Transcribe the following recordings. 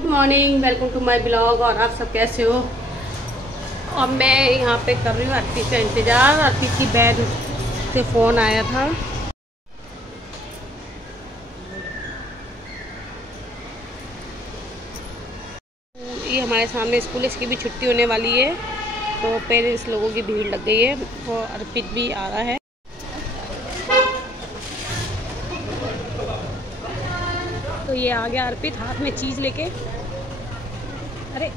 Good morning, welcome to my blog. और आप सब कैसे हो? और मैं यहाँ पे कर रही हूँ अर्पित का इंतज़ार। अर्पित की बहन से फ़ोन आया था। ये हमारे सामने स्कूल, इसकी भी छुट्टी होने वाली है, तो पेरेंट्स लोगों की भीड़ लग गई है। और अर्पित भी आ रहा है। तो ये आ गया अर्पित हाथ में चीज़ लेके। अरे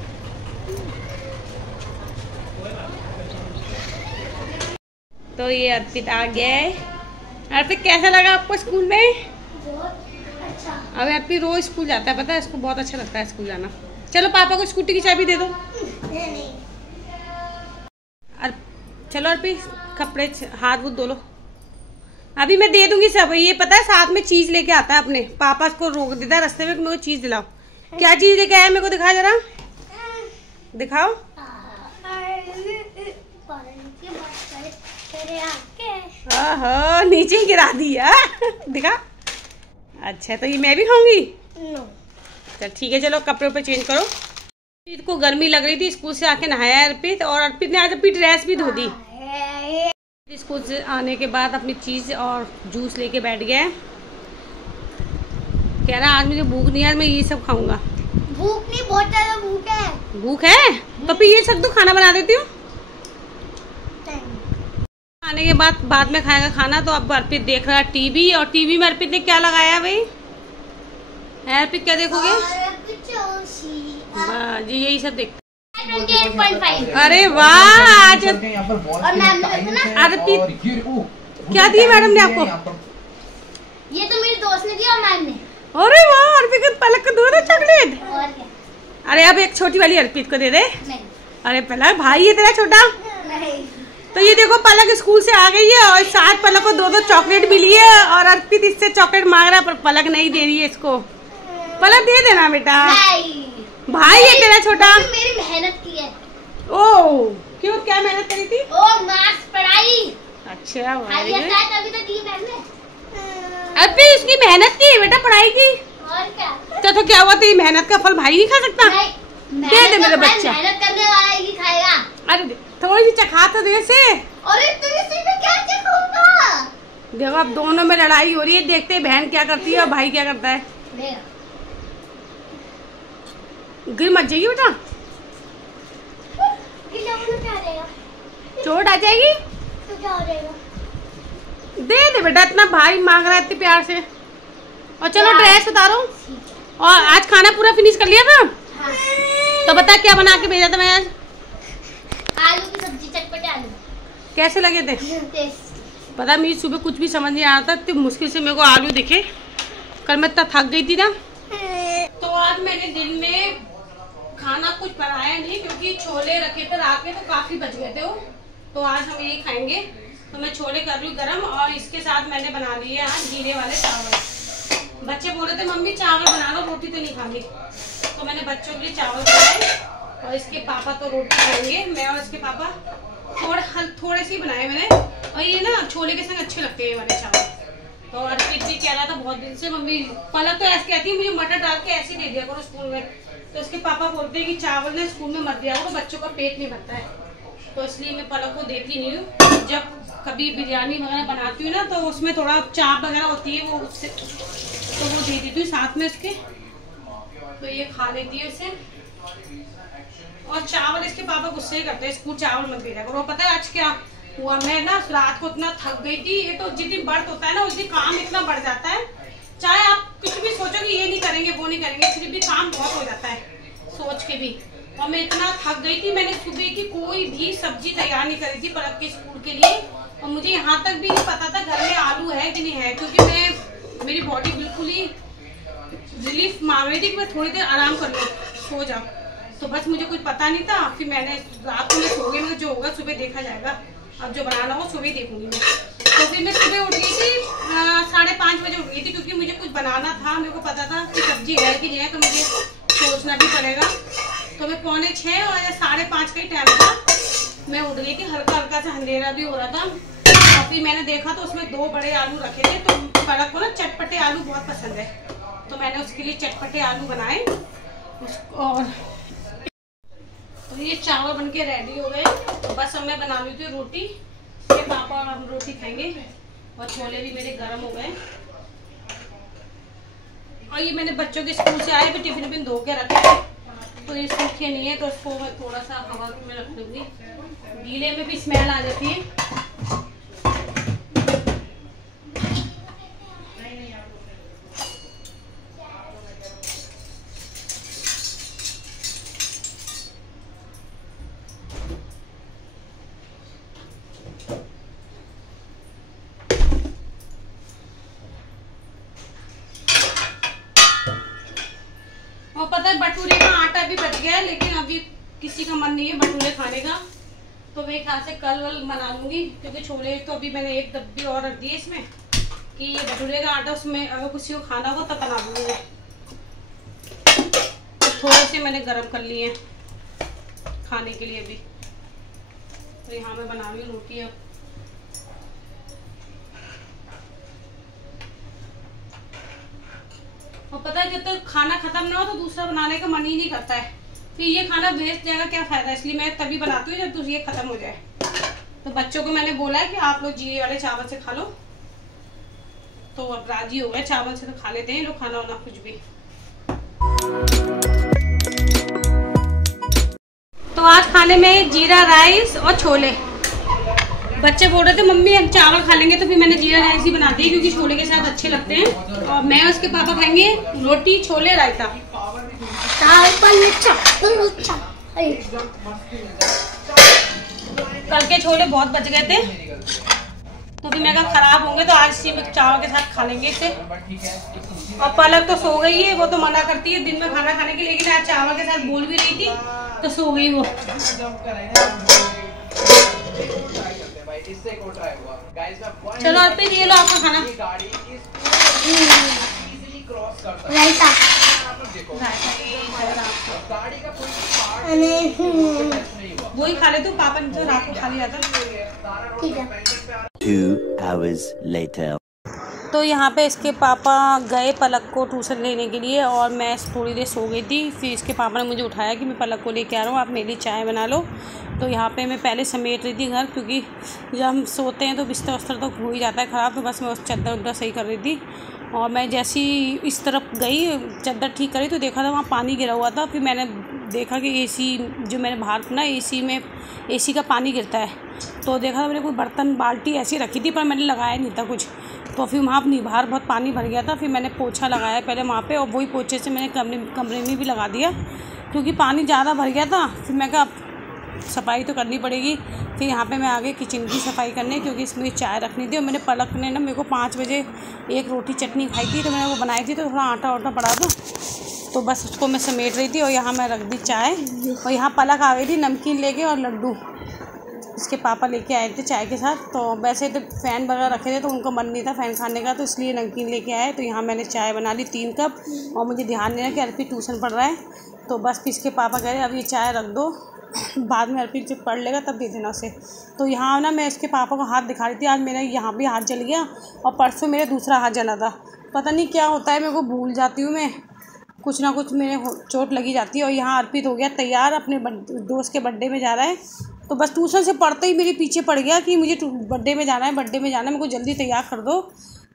तो ये अर्पित आ गया है। अर्पित कैसा लगा आपको स्कूल में? बहुत अच्छा। अब अर्पित रोज स्कूल जाता है, पता है, इसको बहुत अच्छा लगता है स्कूल जाना। चलो पापा को स्कूटी की चाबी दे दो। नहीं। चलो अर्पित कपड़े हाथ वो धो लो। अभी मैं दे दूंगी सब। ये पता है साथ में चीज लेके आता है, अपने पापा को रोक देता है रास्ते में, मेरे को चीज दिलाओ। क्या चीज लेके आया, मेरे को दिखा जरा, दिखाओ। नीचे ही गिरा दिया। दिखा। अच्छा तो ये मैं भी खाऊंगी? चल ठीक है, चलो कपड़े पे चेंज करो। अर्पित को गर्मी लग रही थी, स्कूल से आके नहाया है अर्पित। और अर्पित ने आज अपनी ड्रेस भी धो दी। स्कूल से आने के बाद अपनी चीज और जूस लेके बैठ गया। कह रहा आज मुझे भूख नहीं है, मैं ये सब खाऊंगा। भूख नहीं, बहुत ज्यादा भूख है। भूख है तो फिर ये सब तो खाना बना देती हूँ। आने के बाद में खाएगा खाना। तो अब अर्पित देख रहा है टीवी। और टीवी में अर्पित ने क्या लगाया भाई? अर्पित क्या देखोगे? जी यही सब देख। 28.5। अरे वाह, आज अर्पित क्या दिए मैडम ने आपको? ये तो मेरे दोस्त ने दिया और मैम ने। अरे वाह, अर्पित को पलक को दो चॉकलेट। और क्या? अरे अब एक छोटी वाली अर्पित को दे दे। नहीं। अरे पलक भाई है तेरा छोटा। नहीं। तो ये देखो पलक स्कूल से आ गई है और साथ पलक को दो चॉकलेट मिली है। और अर्पित इससे चॉकलेट मांग रहा है पर पलक नहीं दे रही है इसको। पलक दे देना बेटा। नहीं। भाई है तेरा छोटा। मेरी मेहनत की है। ओ क्यों, क्या मेहनत करी थी? ओ मार्क्स पढ़ाई। अच्छा तभी तो दी मैंने। अर्पित उसकी मेहनत की बेटा, पढ़ाई की। और क्या? तो क्या हुआ, तेरी मेहनत का फल भाई नहीं खा सकता? दे दे मेरा बच्चा। मेहनत करने वाला ही खाएगा। अरे थोड़ी सी चखा तो दे से। अरे तुम इसी में क्या चखूंगा? देखो अब दोनों में लड़ाई हो रही है, देखते हैं बहन क्या करती है और भाई क्या करता है। गिर मत जाएगी बेटा, चोट आ जाएगी। तो क्या हो जाएगा? दे दे बेटा, इतना भाई मांग रहा है इतने प्यार से। और चलो ड्रेस उतारो। और आज खाना पूरा फिनिश कर लिया था? हाँ। तो बता क्या बना के भेजा था मैं आज? आलू की सब्जी, चटपटे आलू। कैसे लगे थे? पता मेरी सुबह कुछ भी समझ नहीं आ रहा था, इतनी मुश्किल से मेरे को आलू दिखे। कल मैं इतना थक गई थी ना। तो आज मैंने दिन में खाना कुछ बनाया नहीं, क्योंकि छोले रखे थे रात में तो काफी बच गए थे वो। तो आज हम यही खाएंगे। तो मैं छोले कर रही हूँ गरम। और इसके साथ मैंने बना लिए आज जीरे वाले चावल। बच्चे बोल रहे थे मम्मी चावल बना लो, रोटी तो नहीं खानी। तो मैंने बच्चों के लिए चावल बनाए। और इसके पापा तो रोटी खाएंगे, मैं और इसके पापा थोड़े से बनाए मैंने। और ये ना छोले के संग अच्छे लगते हैं वाले चावल। तो अर्पित भी कह रहा था बहुत दिन से, मम्मी पलक तो ऐसे कहती है मुझे मटर डाल के ऐसे दे दिया करो स्कूल में। तो इसके पापा बोलते हैं कि चावल ना स्कूल में मत दिया करो, बच्चों का पेट नहीं भरता है। तो इसलिए मैं पलक को देती नहीं हूँ। जब कभी बिरयानी वगैरह बनाती हूँ ना, तो उसमें थोड़ा चाप वगैरह होती है वो, उससे तो वो दे देती हूँ साथ में उसके। तो ये खा लेती है उसे। और चावल इसके पापा गुस्से ही करते हैं, स्कूल चावल मत भेजा करो। पता है आज क्या हुआ, मैं ना रात को इतना थक गई थी। ये तो जिस दिन बर्थ होता है ना उस दिन काम इतना बढ़ जाता है, चाहे आप कुछ भी सोचो कि ये नहीं करेंगे वो नहीं करेंगे, फिर भी काम बहुत हो जाता है सोच के भी। और मैं इतना थक गई थी, मैंने सुबह की कोई भी सब्जी तैयार नहीं करी थी पलक के स्कूल के लिए। और मुझे यहाँ तक भी नहीं पता था घर में आलू है कि नहीं है, क्योंकि मेरी बॉडी बिल्कुल ही रिलीफ मांग रही थी कि मैं थोड़ी देर आराम कर लूँ, सो जाऊँ। तो बस मुझे कुछ पता नहीं था। फिर मैंने रात को मैं सो गई, मैं जो होगा सुबह देखा जाएगा। अब जो बनाना हो सुबह देखूंगी मैं। तो फिर मैं सुबह उठ गई थी, 5:30 बजे उठ गई थी, क्योंकि मुझे कुछ बनाना था। मेरे को पता था कि सब्जी है कि नहीं है, तो मुझे सोचना भी पड़ेगा। तो मैं 4:45 और 5:30 का ही टाइम था, मैं उठ गई थी। हल्का हल्का सा अंधेरा भी हो रहा था। और फिर मैंने देखा तो उसमें 2 बड़े आलू रखे थे। तो पलक को ना चटपटे आलू बहुत पसंद है, तो मैंने उसके लिए चटपटे आलू बनाए। और तो ये चावल बन के रेडी हो गए। बस अब मैं बना ली थी रोटी, ये पापा और हम रोटी खाएंगे। और छोले भी मेरे गर्म हो गए। और ये मैंने बच्चों के स्कूल से आए भी टिफिन धो के रखे, तो ये सूखे नहीं है, तो इसको मैं थोड़ा सा हवा में रख दूंगी। गीले में भी स्मेल आ जाती है। और पता है भटूरे का आटा भी बच गया है, लेकिन अभी किसी का मन नहीं है भटूरे खाने का, तो मेरे ख्याल से कल बना लूंगी। क्योंकि छोले तो अभी मैंने एक डब्बी और रख दी है इसमें, कि ये भटूरे का आटा उसमें अगर किसी को खाना हो तब बना लूंगी मैं। तो थोड़े से मैंने गरम कर लिए हैं खाने के लिए अभी। तो यहाँ मैं बना रही हूँ रोटी अब। और पता है जब तक खाना खत्म ना हो तो दूसरा बनाने का मन ही नहीं करता है, फिर ये खाना वेस्ट जाएगा, क्या फायदा। इसलिए मैं तभी बनाती हूँ जब ये खत्म हो जाए। तो बच्चों को मैंने बोला है कि आप लोग जीरे वाले चावल से खा लो, तो अब राजी हो गए। चावल से तो खा लेते हैं लोग खाना वाना कुछ भी। तो आज खाने में जीरा राइस और छोले। बच्चे बोल रहे थे मम्मी हम चावल खा लेंगे, तो फिर मैंने जीरा राइस ही बना दी क्योंकि छोले के साथ अच्छे लगते हैं। और मैं और उसके पापा खाएंगे रोटी छोले रायता। कल के छोले बहुत बच गए थे, तो फिर मैं कहा खराब होंगे तो आज इसी चावल के साथ खा लेंगे इसे। और पलक तो सो गई है, वो तो मना करती है दिन में खाना खाने की, लेकिन आज चावल के साथ बोल भी रही थी तो सो गई वो। चलो अर्पित ये लो आपका खाना। रायता वही खा ले तू, पापा ने तो रात को खा लिया था। ठीक है। 2 hours later. तो यहाँ पे इसके पापा गए पलक को ट्यूशन लेने के लिए, और मैं थोड़ी देर सो गई थी। फिर इसके पापा ने मुझे उठाया कि मैं पलक को लेके आ रहा हूँ, आप मेरे लिए चाय बना लो। तो यहाँ पे मैं पहले समेट रही थी घर, क्योंकि जब हम सोते हैं तो बिस्तर उस्तर तो हो ही जाता है ख़राब, तो बस मैं उस चादर उद्दर सही कर रही थी। और मैं जैसी इस तरफ गई चादर ठीक करी तो देखा था वहाँ पानी गिरा हुआ था। फिर मैंने देखा कि एसी जो मैंने बाहर ना एसी का पानी गिरता है, तो देखा था मैंने कोई बर्तन बाल्टी ऐसी रखी थी, पर मैंने लगाया नहीं था कुछ। तो फिर वहाँ बाहर बहुत पानी भर गया था। फिर मैंने पोछा लगाया पहले वहाँ पे, और वही पोछे से मैंने कमरे में भी लगा दिया, क्योंकि पानी ज़्यादा भर गया था। फिर मैं कहा सफाई तो करनी पड़ेगी। फिर यहाँ पे मैं आ गई किचन की सफाई करने, क्योंकि इसमें चाय रखनी थी। और मैंने पलक ने ना मेरे को 5 बजे एक रोटी चटनी खाई थी, तो मैंने वो बनाई थी, तो थोड़ा आटा वाटा पड़ा था, तो बस उसको मैं समेट रही थी। और यहाँ मैं रख दी चाय, और यहाँ पलक आ गई थी नमकीन लेके और लड्डू इसके पापा लेके आए थे चाय के साथ। तो वैसे तो फ़ैन वगैरह रखे थे, तो उनको मन नहीं था फ़ैन खाने का, तो इसलिए नमकीन लेके आए। तो यहाँ मैंने चाय बना ली 3 कप, और मुझे ध्यान नहीं है कि अर्पित ट्यूशन पढ़ रहा है, तो बस फिर इसके पापा कह रहे अब ये चाय रख दो, बाद में अर्पित जब पढ़ लेगा तब दे देना उसे। तो यहाँ ना मैं इसके पापा को हाथ दिखा रही थी। आज मेरा यहाँ भी हाथ जल गया, और परसों मेरा दूसरा हाथ जला था। पता नहीं क्या होता है, मेरे को भूल जाती हूँ मैं, कुछ ना कुछ मेरे चोट लगी जाती है। और यहाँ अर्पित हो गया तैयार, अपने दोस्त के बर्थडे में जा रहा है। तो बस ट्यूशन से पढ़ते ही मेरे पीछे पड़ गया कि मुझे बर्थडे में जाना है, मेरे को जल्दी तैयार कर दो।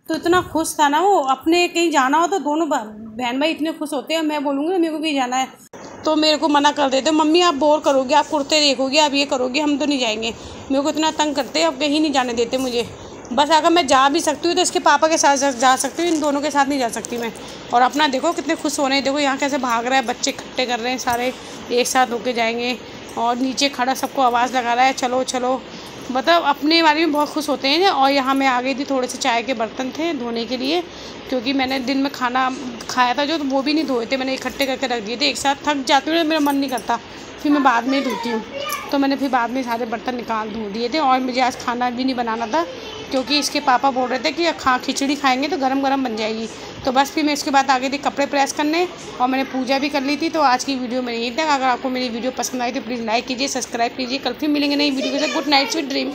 तो इतना खुश था ना वो, अपने कहीं जाना हो तो दोनों बहन भाई इतने खुश होते हैं। मैं बोलूँगी मेरे को कहीं जाना है तो मेरे को मना कर देते, मम्मी आप बोर करोगे, आप कुर्ते देखोगे, आप ये करोगे, हम तो नहीं जाएंगे। मेरे को इतना तंग करते हैं, अब कहीं नहीं जाने देते मुझे। बस अगर मैं जा भी सकती हूँ तो इसके पापा के साथ जा सकती हूँ, इन दोनों के साथ नहीं जा सकती मैं। और अपना देखो कितने खुश हो रहे हैं, देखो यहाँ कैसे भाग रहा है, बच्चे इकट्ठे कर रहे हैं, सारे एक साथ होके जाएंगे। और नीचे खड़ा सबको आवाज़ लगा रहा है चलो चलो, मतलब अपने बारे में बहुत खुश होते हैं। और यहाँ मैं आ गई थी, थोड़े से चाय के बर्तन थे धोने के लिए, क्योंकि मैंने दिन में खाना खाया था जो, तो वो भी नहीं धोए थे, मैंने इकट्ठे करके रख दिए थे एक साथ। थक जाती हूँ, मेरा मन नहीं करता, फिर मैं बाद में ही धोती हूँ, तो मैंने फिर बाद में सारे बर्तन धो दिए थे। और मुझे आज खाना भी नहीं बनाना था, क्योंकि इसके पापा बोल रहे थे कि खिचड़ी खाएंगे तो गरम गरम बन जाएगी। तो बस फिर मैं इसके बाद आ गई थी कपड़े प्रेस करने, और मैंने पूजा भी कर ली थी। तो आज की वीडियो में यही था। अगर आपको मेरी वीडियो पसंद आई तो प्लीज़ लाइक कीजिए, सब्सक्राइब कीजिए। कल फिर मिलेंगे नई वीडियो के साथ। Good night sweet dream.